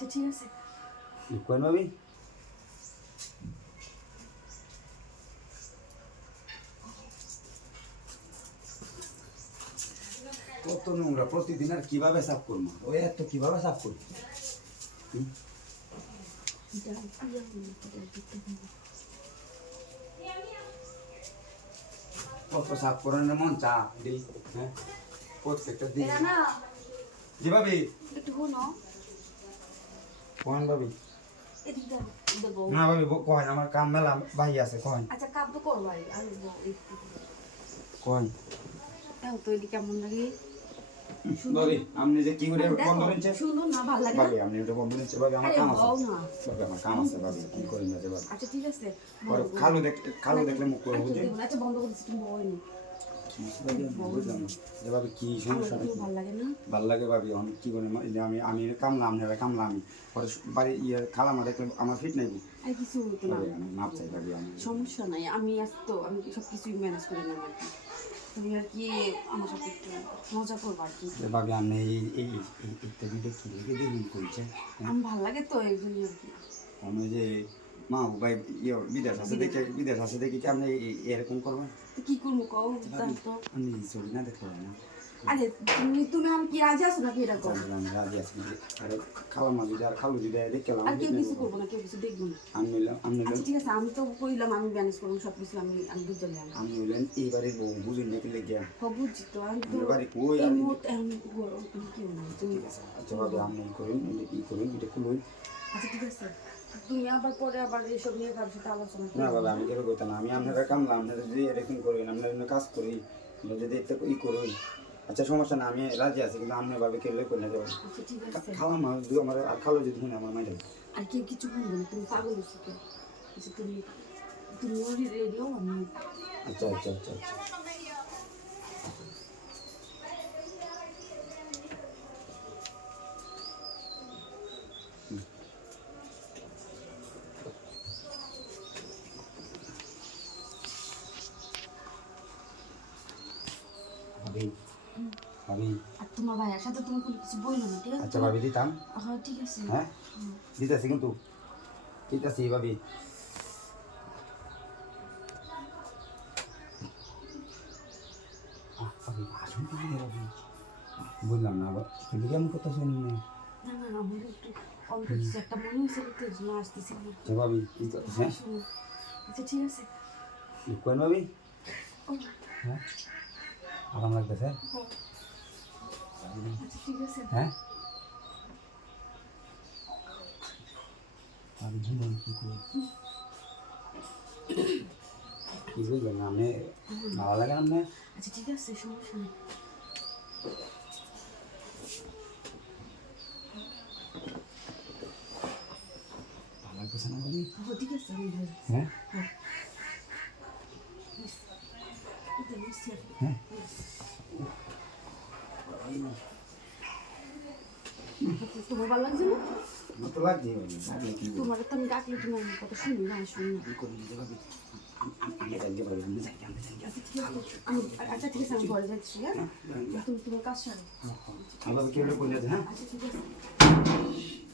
আচ্ছা ঠিক আছে। কোন ভাবি কত নোংরা প্রতিদিন আর কিভাবে সাফ করবো ওই এত কিভাবে সাফ করবো কত সাফ করানোর মন চা দিই হ্যাঁ প্রত্যেকটা দিন জি ভাবি একটু শোনো, কোন ভাবি এদিকে দেবো। না ভাবি কয় আমার কাম মেলা ভাই আছে কয় আচ্ছা কাপ তো করবো আমি কয় তাও তো এদিকে কেমন লাগে ভাবি আপনি যে কি করে বন্ধ করেছেন সুন্দর না ভালো লাগে ভাবি আপনি এটা বন্ধ করেছেন ভাবি আমার আরে কাম বউ আছে না। ভাবি আমার কাম আছে ভাবি কি করেন না যে ভাবি আচ্ছা ঠিক আছে পরে খালু দেখলে মুখ করে বুঝে আচ্ছা বন্ধ করছি তুমি বউ নি বুঝলাম না যে ভাবি কি সমস্যা ভালো লাগে না ভাল লাগে ভাবি অনেক কি করে আমি কামলাম না কামলাম আমি পরে বাড়ি ইয়ে খালামা দেখলে আমার ফিট নাই আর কিছু হতো না আমি মাপ চাই ভাবি আমি সমস্যা নাই আমি আজ তো আমি সব কিছুই ম্যানেজ করে নেব আর কি তুমি আর কি আমার সাথে একটু মজা করবো আর কি ভাবি আপনি এই ভিডিও কি লিখে দিলেন কইছে আমি ভালো লাগে তো এই জন্য আর কি আমি যে মা ভাই ইয়ে বিদেশ আছে দেখি কি আপনি এরকম করবেন তো কি করবো কও তো আমি ছবি না দেখতে পারি না আরে তুমি আমি কি রাজি আছো নাকি এরকম আমি রাজি আছি আরে খালামা যদি আর খালু যদি দেখে আর কেউ কিছু করবো না কেউ কিছু দেখবো না আমি নিলাম আচ্ছা ঠিক আছে আমি তো কইলাম আমি ম্যানেজ করবো সব কিছু আমি বুঝতে পারলাম আমি হইলেন এইবারে বউ বুঝুন নাকি লেগে বুঝছি তো আমি তো বাড়ি কই এই মুহূর্তে এখন গরম কি না তুমি ঠিক আছে আচ্ছা ভাবি আপনি ই করুন এটা খুলুন আচ্ছা ঠিক আছে তুমি আবার পরে আবার এসব নিয়ে কারোর সাথে আলোচনা না বাবা আমি কেন করতাম না আমি আপনারা কামলাম আপনারা যদি এরকম করেন আপনারা জন্য কাজ করি আমরা যদি একটা ই করুন আচ্ছা সমস্যা না আমি রাজি আছি কিন্তু আপনার ভাবে কেউ করে না যাবো আচ্ছা ঠিক আছে খাওয়া মা যদি আমার আর খালো যদি শুনে আমার মাইরে আর কেউ কিছু বলবো না তুমি পাগল হচ্ছে তো আচ্ছা তুমি ওই রেডিও আমি আচ্ছা আচ্ছা আচ্ছা আচ্ছা ভাবি ভাবি আর তোমার ভাইয়ের সাথে তুমি কোনো কিছু বললো না ঠিক আছে আচ্ছা ভাবি দিতাম হ্যাঁ ঠিক আছে হ্যাঁ দিতেছি কিন্তু দিতেছি ভাবি ভাবি আসুন কি ভাবি বুঝলাম না আবার কিন্তু কেমন কথা শুনি না না না আমার একটু অল্প কিছু একটা মনে হয়েছিল তো এই জন্য আসতেছি আচ্ছা ভাবি কি করতেছে আচ্ছা ঠিক আছে কোন ভাবি ও হ্যাঁ আরাম লাগতেছে আচ্ছা ঠিক আছে হ্যাঁ আমি জীবন কি করি কি বুঝলেন না আপনি ভালো লাগে না আপনি আচ্ছা ঠিক আছে সমস্যা নেই ভালো লাগতেছে না ভাবি ঠিক আছে আমি হ্যাঁ হ্যাঁ তোমার ভালো লাগছে না আমার তো লাগছে লাগলে কি তোমার তো আমি ডাকলে তুমি আমার কথা শুনি না শুনি না কি করি নিজে ভাবি আমি যাইতে পারবি আমি যাই আচ্ছা ঠিক আছে আচ্ছা ঠিক আছে আমি ঘরে যাচ্ছি হ্যাঁ তুমি তোমার কাজ সারো আবার কেউ বলে হ্যাঁ আচ্ছা ঠিক আছে